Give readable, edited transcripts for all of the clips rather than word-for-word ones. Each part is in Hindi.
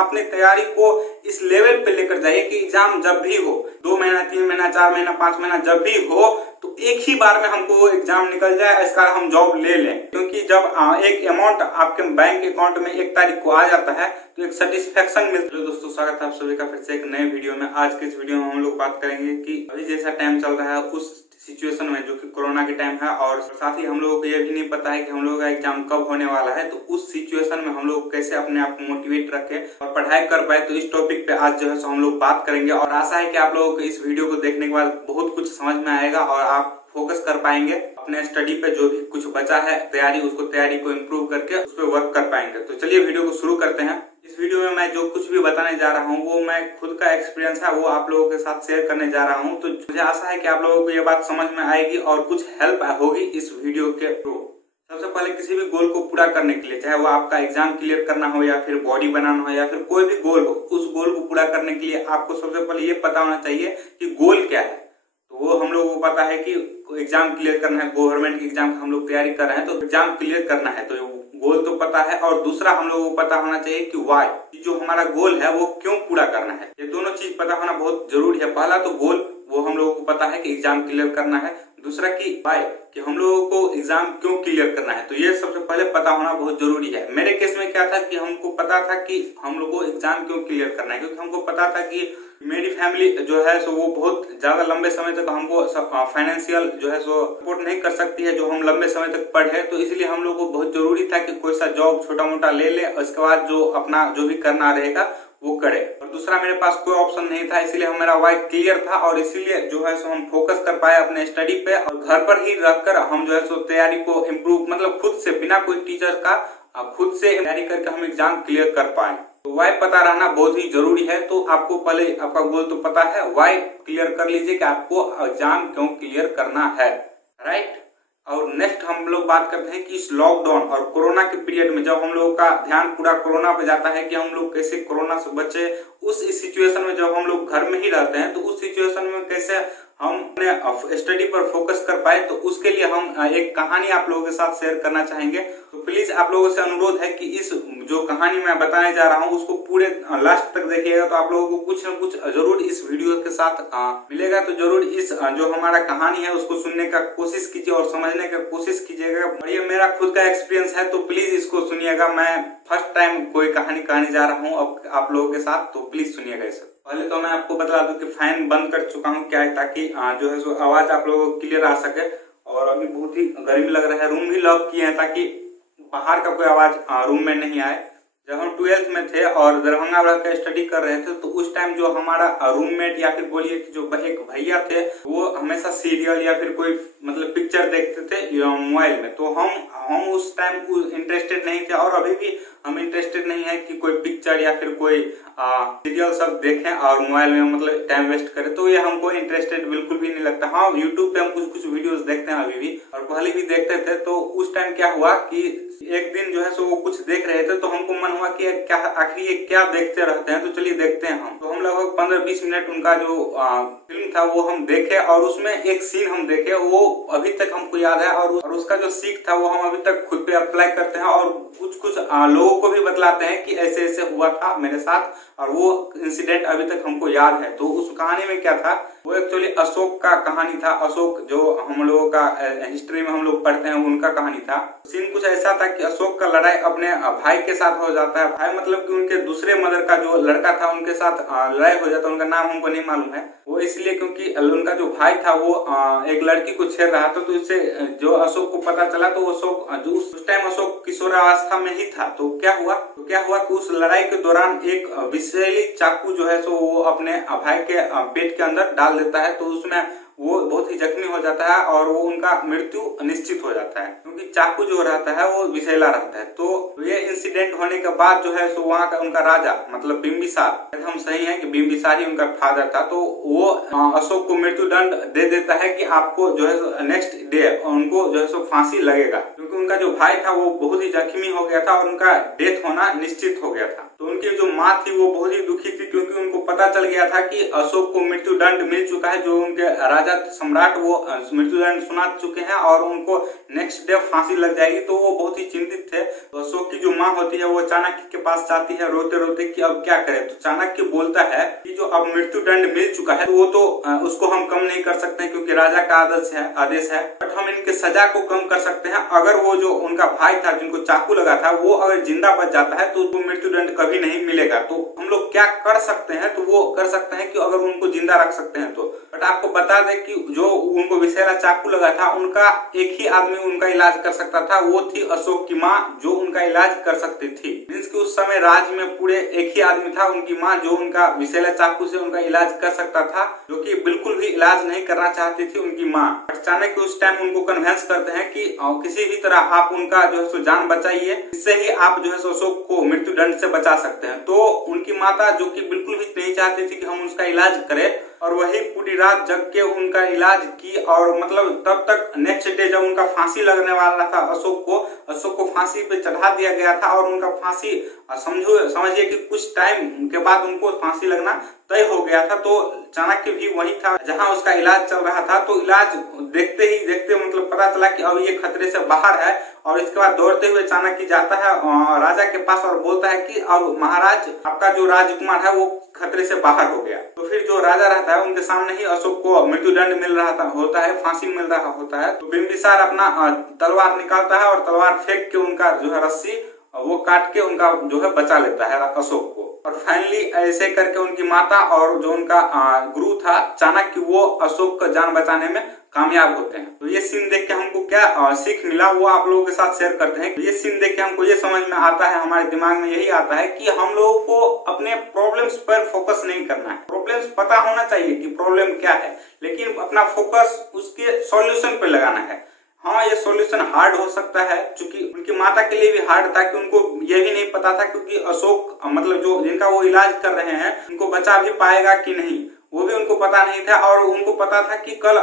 अपनी तैयारी को इस लेवल पे लेकर जाइए कि एग्जाम जब भी हो, 2 महीना 3 महीना 4 महीना 5 महीना जब भी हो, तो एक ही बार में हमको एग्जाम निकल जाए, इसका हम जॉब ले लें। क्योंकि जब एक अमाउंट आपके बैंक अकाउंट में 1 तारीख को आ जाता है तो एक सेटिस्फेक्शन मिलता है। दोस्तों, स्वागत है आप सभी का फिर से एक नए वीडियो में। आज के इस वीडियो में हम लोग बात करेंगे कि अभी जैसा टाइम चल रहा है उस सिचुएशन में, जो कि कोरोना के टाइम है, और साथ ही हम लोगों को ये भी नहीं पता है कि हम लोगों का एग्जाम कब होने वाला है, तो उस सिचुएशन में हम लोग कैसे अपने आप को मोटिवेट रखें और पढ़ाई कर पाए, तो इस टॉपिक पे आज जो है हम लोग बात करेंगे। और आशा है कि आप लोगों को इस वीडियो को देखने के बाद बहुत कुछ समझ में आएगा और आप फोकस कर पाएंगे अपने स्टडी पे। जो भी कुछ बचा है तैयारी को इम्प्रूव करके उस पर वर्क कर पाएंगे। तो चलिए वीडियो को शुरू करते हैं। इस वीडियो में मैं जो कुछ भी बताने जा रहा हूँ वो मैं खुद का एक्सपीरियंस है वो आप लोगों के साथ शेयर करने जा रहा हूँ। तो मुझे आशा है कि आप लोगों को ये बात समझ में आएगी और कुछ हेल्प होगी इस वीडियो के थ्रू। सबसे पहले किसी भी गोल को पूरा करने के लिए, चाहे वो आपका एग्जाम क्लियर करना हो या फिर बॉडी बनाना हो या फिर कोई भी गोल हो, उस गोल को पूरा करने के लिए आपको सबसे पहले ये पता होना चाहिए कि गोल क्या है। तो वो हम लोगों को पता है कि एग्जाम क्लियर करना है, गवर्नमेंट की एग्जाम हम लोग तैयारी कर रहे हैं तो एग्जाम क्लियर करना है, तो गोल तो पता है। और दूसरा हम लोगों को पता होना चाहिए कि वाई, जो हमारा गोल है वो क्यों पूरा करना है। ये दोनों चीज पता होना बहुत जरूरी है। पहला तो गोल, वो हम लोगों को पता है कि एग्जाम क्लियर करना है। दूसरा कि वाई, कि हम लोगों को एग्जाम क्यों क्लियर करना है, तो ये सबसे पहले पता होना बहुत जरूरी है। मेरे केस में क्या था कि हमको पता था कि हम लोग को एग्जाम क्यों क्लियर करना है, क्योंकि हमको पता था कि मेरी फैमिली जो है सो वो बहुत ज्यादा लंबे समय तक हमको फाइनेंशियल जो है सो सपोर्ट नहीं कर सकती है जो हम लंबे समय तक पढ़े। तो इसलिए हम लोग को बहुत जरूरी था कि कोई सा जॉब छोटा मोटा ले ले और इसके बाद जो अपना जो भी करना रहेगा वो करे। और दूसरा मेरे पास कोई ऑप्शन नहीं था, इसलिए हमारा वाई क्लियर था और इसीलिए जो है सो हम फोकस कर पाए अपने स्टडी पे और घर पर ही रहकर हम जो है सो तैयारी को इम्प्रूव, मतलब खुद से बिना कोई टीचर का खुद से तैयारी करके हम एग्जाम क्लियर कर पाए। तो वाई पता रहना बहुत ही जरूरी है। तो आपको पहले आपका गोल तो पता है, वाई क्लियर कर लीजिए कि आपको एग्जाम क्यों क्लियर करना है, राइट। और नेक्स्ट हम लोग बात करते हैं कि इस लॉकडाउन और कोरोना के पीरियड में जब हम लोगों का ध्यान पूरा कोरोना पे जाता है कि हम लोग कैसे कोरोना से बचे, उस सिचुएशन में जब हम लोग घर में ही रहते हैं तो उस सिचुएशन में कैसे हम अपने स्टडी पर फोकस कर पाए, तो उसके लिए हम एक कहानी आप लोगों के साथ शेयर करना चाहेंगे। तो प्लीज आप लोगों से अनुरोध है कि इस जो कहानी मैं बताने जा रहा हूँ उसको पूरे लास्ट तक देखिएगा, तो आप लोगों को कुछ न कुछ जरूर इस वीडियो के साथ मिलेगा। तो जरूर इस जो हमारा कहानी है उसको सुनने का कोशिश कीजिए और समझने का कोशिश कीजिएगा। और ये मेरा खुद का एक्सपीरियंस है, तो प्लीज इसको सुनिएगा। मैं फर्स्ट टाइम कोई कहानी कहने जा रहा हूँ आप लोगों के साथ, तो प्लीज सुनिएगा इसे। पहले तो मैं आपको बता दूं कि फैन बंद कर चुका हूं, क्या है, ताकि जो है सो आवाज आप लोगों को क्लियर आ सके। और अभी बहुत ही गर्मी लग रहा है, रूम भी लॉक किए हैं ताकि बाहर का कोई आवाज रूम में नहीं आए। जब हम 12th में थे और दरभंगा रह कर स्टडी कर रहे थे तो उस टाइम जो हमारा रूममेट या फिर बोलिए कि जो एक भैया थे वो हमेशा सीरियल या फिर कोई मतलब पिक्चर देखते थे मोबाइल में। तो हम उस टाइम इंटरेस्टेड नहीं थे और अभी भी हम इंटरेस्टेड नहीं है कि कोई पिक्चर या फिर कोई सीरियल सब देखें और मोबाइल में मतलब टाइम वेस्ट करें। तो ये हमको इंटरेस्टेड बिल्कुल भी नहीं लगता। हाँ, यूट्यूब पे हम कुछ वीडियोस देखते हैं अभी भी, और पहले भी देखते थे। तो उस टाइम क्या हुआ कि एक दिन जो है सो वो कुछ देख रहे थे तो हमको मन हुआ कि क्या आखिर ये क्या देखते रहते हैं, तो चलिए देखते हैं हम। तो हम लगभग 15-20 मिनट उनका जो फिल्म था वो हम देखे और उसमें एक सीन हम देखे, वो अभी तक हमको याद है और उसका जो सीख था वो हम अभी तक खुद पे अप्लाई करते हैं और कुछ लोगों को भी बतलाते हैं कि ऐसे ऐसे हुआ था मेरे साथ, और वो इंसिडेंट अभी तक हमको याद है। तो उस कहानी में क्या था, वो एक्चुअली अशोक का कहानी था। अशोक जो हम लोगों का हिस्ट्री में हम लोग पढ़ते हैं उनका कहानी था। सीन कुछ ऐसा था कि अशोक का लड़ाई अपने भाई के साथ हो जाता है। भाई मतलब कि उनके दूसरे मदर का जो लड़का था उनके साथ लड़ाई हो जाता है। उनका नाम हमको नहीं मालूम है। वो इसलिए क्योंकि उनका जो भाई था वो एक लड़की को छेड़ रहा था। तो इससे जो अशोक को पता चला तो अशोक जो उस टाइम अशोक किशोरावस्था में ही था। तो क्या हुआ कि उस लड़ाई के दौरान एक विषैली चाकू जो है सो वो अपने भाई के पेट के अंदर डाल देता है। तो उसमें वो बहुत ही जख्मी हो जाता है और वो उनका मृत्यु निश्चित हो जाता है, क्योंकि चाकू जो रहता है वो विषैला रहता है। तो ये इंसिडेंट होने के बाद जो है सो वहाँ का उनका राजा मतलब बिंबिसार, हम सही है कि बिंबिसार ही उनका फादर था, तो वो अशोक को मृत्यु दंड दे देता है कि आपको जो है नेक्स्ट डे उनको जो है सो फांसी लगेगा, क्योंकि उनका जो भाई था वो बहुत ही जख्मी हो गया था और उनका डेथ होना निश्चित हो गया था। तो उनकी जो माँ थी वो बहुत ही दुखी थी, क्योंकि उनको पता चल गया था कि अशोक को मृत्यु दंड मिल चुका है। जो उनके राजा सम्राट वो मृत्यु दंड सुना चुके हैं और उनको नेक्स्ट डे फांसी लग जाएगी। तो वो बहुत ही चिंतित थे। तो अशोक की जो माँ होती है वो चाणक्य के पास जाती है रोते रोते कि अब क्या करें। तो चाणक्य बोलता है कि जो अब मृत्यु दंड मिल चुका है तो वो तो उसको हम कम नहीं कर सकते क्योंकि राजा का आदेश है, बट हम इनके सजा को कम कर सकते हैं। अगर वो जो उनका भाई था जिनको चाकू लगा था वो अगर जिंदा बच जाता है तो उनको मृत्यु दंड कभी नहीं मिलेगा। तो हम लोग क्या कर सकते हैं, तो वो कर सकते हैं कि अगर उनको जिंदा रख सकते हैं तो। बट आपको बता दें कि जो उनको विषैला चाकू लगा था उनका एक ही आदमी उनका इलाज कर सकता था, वो थी अशोक की माँ जो उनका इलाज कर सकती थी। मींस कि उस समय राज्य में पूरे एक ही आदमी था, उनकी माँ, जो उनका विषैला चाकू से उनका इलाज कर सकता था, जो कि बिल्कुल भी इलाज नहीं करना चाहती थी उनकी माँ। चाणक्य उस टाइम उनको कन्विंस करते हैं कि किसी भी तरह आप उनका जो है सो जान बचाइए, इससे ही आप जो है सो अशोक को मृत्यु दंड से बचा सकते हैं। तो उनकी माता जो कि बिल्कुल भी नहीं चाहती थी कि हम उसका इलाज करें, और वही पूरी रात जग के उनका इलाज की। और मतलब तब तक नेक्स्ट डे जब उनका फांसी लगने वाला था अशोक को फांसी पे चढ़ा दिया गया था और उनका फांसी समझिए कि कुछ टाइम के बाद उनको फांसी लगना तय हो गया था। तो चाणक्य भी वही था जहां उसका इलाज चल रहा था। तो इलाज देखते ही देखते मतलब पता चला कि अब ये खतरे से बाहर है, और इसके बाद दौड़ते हुए चाणक्य जाता है राजा के पास और बोलता है कि अब महाराज आपका जो राजकुमार है वो खतरे से बाहर हो गया। तो फिर जो राजा रहता है उनके सामने ही अशोक को मृत्यु दंड मिल रहा होता है, फांसी मिल रहा होता है। तो बिंबिसार अपना तलवार निकालता है और तलवार फेंक के उनका जो है रस्सी वो काट के उनका जो है बचा लेता है अशोक को। और फाइनली ऐसे करके उनकी माता और जो उनका गुरु था चाणक्य वो अशोक का जान बचाने में कामयाब होते हैं। तो ये सीन देख के हमको क्या सीख मिला वो आप लोगों के साथ शेयर करते हैं। तो ये सीन देख के हमको ये समझ में आता है, हमारे दिमाग में यही आता है कि हम लोगों को अपने प्रॉब्लम्स पर फोकस नहीं करना है। प्रॉब्लम्स पता होना चाहिए कि प्रॉब्लम क्या है, लेकिन अपना फोकस उसके सॉल्यूशन पे लगाना है। हाँ, ये सॉल्यूशन हार्ड हो सकता है, क्योंकि उनकी माता के लिए भी हार्ड था कि उनको ये भी नहीं पता था, क्योंकि अशोक मतलब जो जिनका वो इलाज कर रहे हैं उनको बचा भी पाएगा कि नहीं वो भी उनको पता नहीं था। और उनको पता था कि कल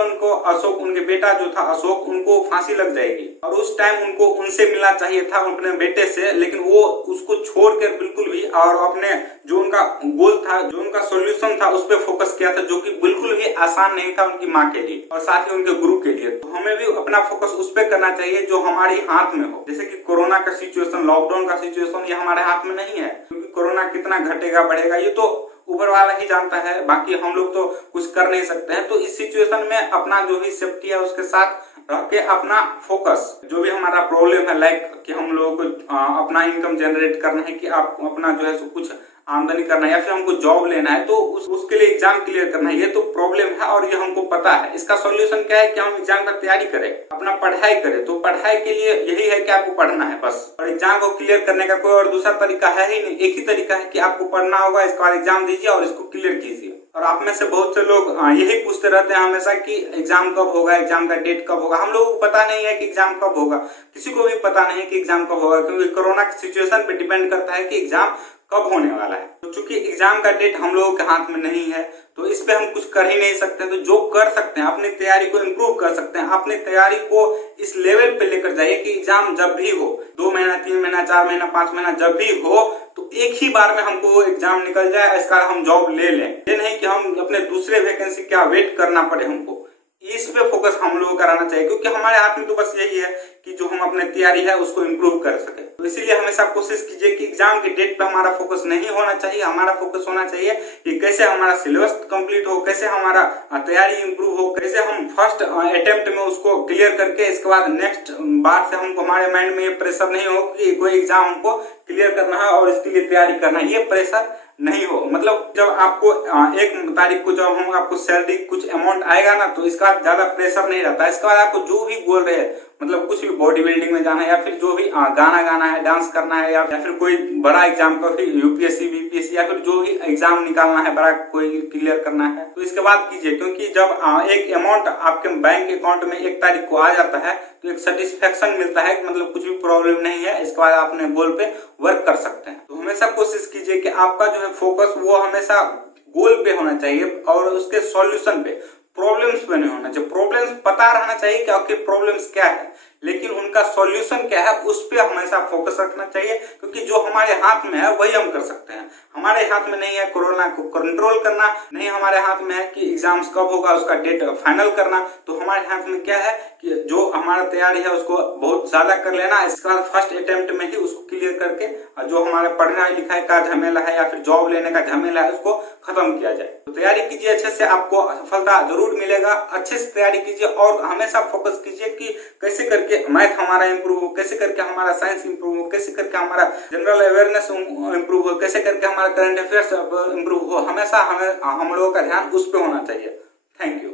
उनको अशोक, उनके बेटा जो था अशोक, उनको फांसी लग जाएगी और उस टाइम उनको उनसे मिलना चाहिए था अपने बेटे से, लेकिन वो उसको छोड़कर बिल्कुल भी और अपने जो उनका गोल था, जो उनका सॉल्यूशन था उस पर फोकस किया था, जो कि बिल्कुल भी आसान नहीं था उनकी माँ के लिए और साथ ही उनके गुरु के लिए। तो हमें भी अपना फोकस उस पर करना चाहिए जो हमारी हाथ में हो। जैसे कि कोरोना का सिचुएशन, लॉकडाउन का सिचुएशन, ये हमारे हाथ में नहीं है, क्योंकि कोरोना कितना घटेगा बढ़ेगा ये तो ऊपर वाला ही जानता है, बाकी हम लोग तो कुछ कर नहीं सकते हैं। तो इस सिचुएशन में अपना जो भी सेफ्टी है उसके साथ रह के अपना फोकस, जो भी हमारा प्रॉब्लम है, लाइक कि हम लोगों को अपना इनकम जनरेट करना है, कि आप अपना जो है सो कुछ आमदनी करना है, या फिर हमको जॉब लेना है, तो उसके लिए एग्जाम क्लियर करना है, ये तो प्रॉब्लम है और ये हमको पता है। इसका सॉल्यूशन क्या है कि हम एग्जाम का तैयारी करें, अपना पढ़ाई करें। तो पढ़ाई के लिए यही है कि आपको पढ़ना है बस, और एग्जाम को क्लियर करने का कोई और दूसरा तरीका है ही नहीं। एक ही तरीका है कि आपको पढ़ना होगा, इसके बाद एग्जाम दीजिए और इसको क्लियर कीजिए। और आप में से बहुत से लोग यही पूछते रहते हैं हमेशा कि एग्जाम कब होगा, एग्जाम का डेट कब होगा। हम लोगों को पता नहीं है कि एग्जाम कब होगा, किसी को भी पता नहीं है कि एग्जाम कब होगा, क्योंकि कोरोना की सिचुएशन पे डिपेंड करता है कि एग्जाम कब होने वाला है। तो चूंकि एग्जाम का डेट हम लोगों के हाथ में नहीं है तो इस पे हम कुछ कर ही नहीं सकते। तो जो कर सकते हैं अपनी तैयारी को इम्प्रूव कर सकते हैं, अपनी तैयारी को इस लेवल पे लेकर जाइए कि एग्जाम जब भी हो, 2 महीना 3 महीना 4 महीना 5 महीना जब भी हो, तो एक ही बार में हमको एग्जाम निकल जाए, इसका हम जॉब ले लें। ये नहीं कि हम अपने दूसरे वैकेंसी क्या वेट करना पड़े हमको। इस पे फोकस हम लोगों का रहना चाहिए, क्योंकि हमारे हाथ में तो बस यही है कि जो हम अपने तैयारी है उसको इम्प्रूव कर सके। तो इसीलिए हमेशा कोशिश कीजिए कि एग्जाम के डेट पे हमारा फोकस नहीं होना चाहिए। हमारा फोकस होना चाहिए कि कैसे हमारा सिलेबस कंप्लीट हो, कैसे हमारा तैयारी इम्प्रूव हो, कैसे हम फर्स्ट अटेम्प्ट में उसको क्लियर करके इसके बाद नेक्स्ट बार से हमको हमारे माइंड में ये प्रेशर नहीं हो कि कोई एग्जाम हमको क्लियर करना है और इसके लिए तैयारी करना है, ये प्रेशर नहीं हो। मतलब जब आपको 1 तारीख को जब हम आपको सैलरी कुछ अमाउंट आएगा ना, तो इसका ज्यादा प्रेशर नहीं रहता। इसके बाद आपको जो भी बोल रहे हैं, मतलब कुछ भी बॉडी बिल्डिंग में जाना है, या फिर जो भी गाना गाना है, डांस करना है, या फिर कोई बड़ा एग्जाम का यूपीएससी बीपीएससी या फिर जो भी एग्जाम निकालना है बड़ा कोई क्लियर करना है, तो इसके बाद कीजिए। क्योंकि जब एक अमाउंट आपके बैंक अकाउंट में 1 तारीख को आ जाता है तो एक सेटिस्फेक्शन मिलता है कि मतलब कुछ भी प्रॉब्लम नहीं है, इसके बाद आप अपने गोल पे वर्क कर सकते हैं। तो हमेशा कोशिश कीजिए कि आपका जो है फोकस वो हमेशा गोल पे होना चाहिए और उसके सॉल्यूशन पे, प्रॉब्लम्स पे नहीं होना चाहिए। प्रॉब्लम्स पता रहना चाहिए कि आपके प्रॉब्लम्स क्या है, लेकिन उनका सॉल्यूशन क्या है उस पर हमेशा फोकस रखना चाहिए, क्योंकि जो हमारे हाथ में है वही हम कर सकते हैं। हमारे हाथ में नहीं है कोरोना को कंट्रोल करना, नहीं हमारे हाथ में है कि एग्जाम्स कब होगा उसका डेट फाइनल करना। तो हमारे हाथ में क्या है कि जो हमारा तैयारी है उसको बहुत ज्यादा कर लेना, इसके बाद फर्स्ट अटेम्प्ट में ही उसको क्लियर करके जो हमारा पढ़ाई लिखाई का झमेला है या फिर जॉब लेने का झमेला है उसको खत्म किया जाए। तो तैयारी कीजिए अच्छे से, आपको सफलता जरूर मिलेगा। अच्छे से तैयारी कीजिए और हमेशा फोकस कीजिए कि कैसे करके मैथ हमारा इंप्रूव हो, कैसे करके हमारा साइंस इंप्रूव हो, कैसे करके हमारा जनरल अवेयरनेस इंप्रूव हो, कैसे करके हमारा करंट अफेयर्स इंप्रूव हो। हमेशा हमें हम लोगों का ध्यान उस पर होना चाहिए। Thank you.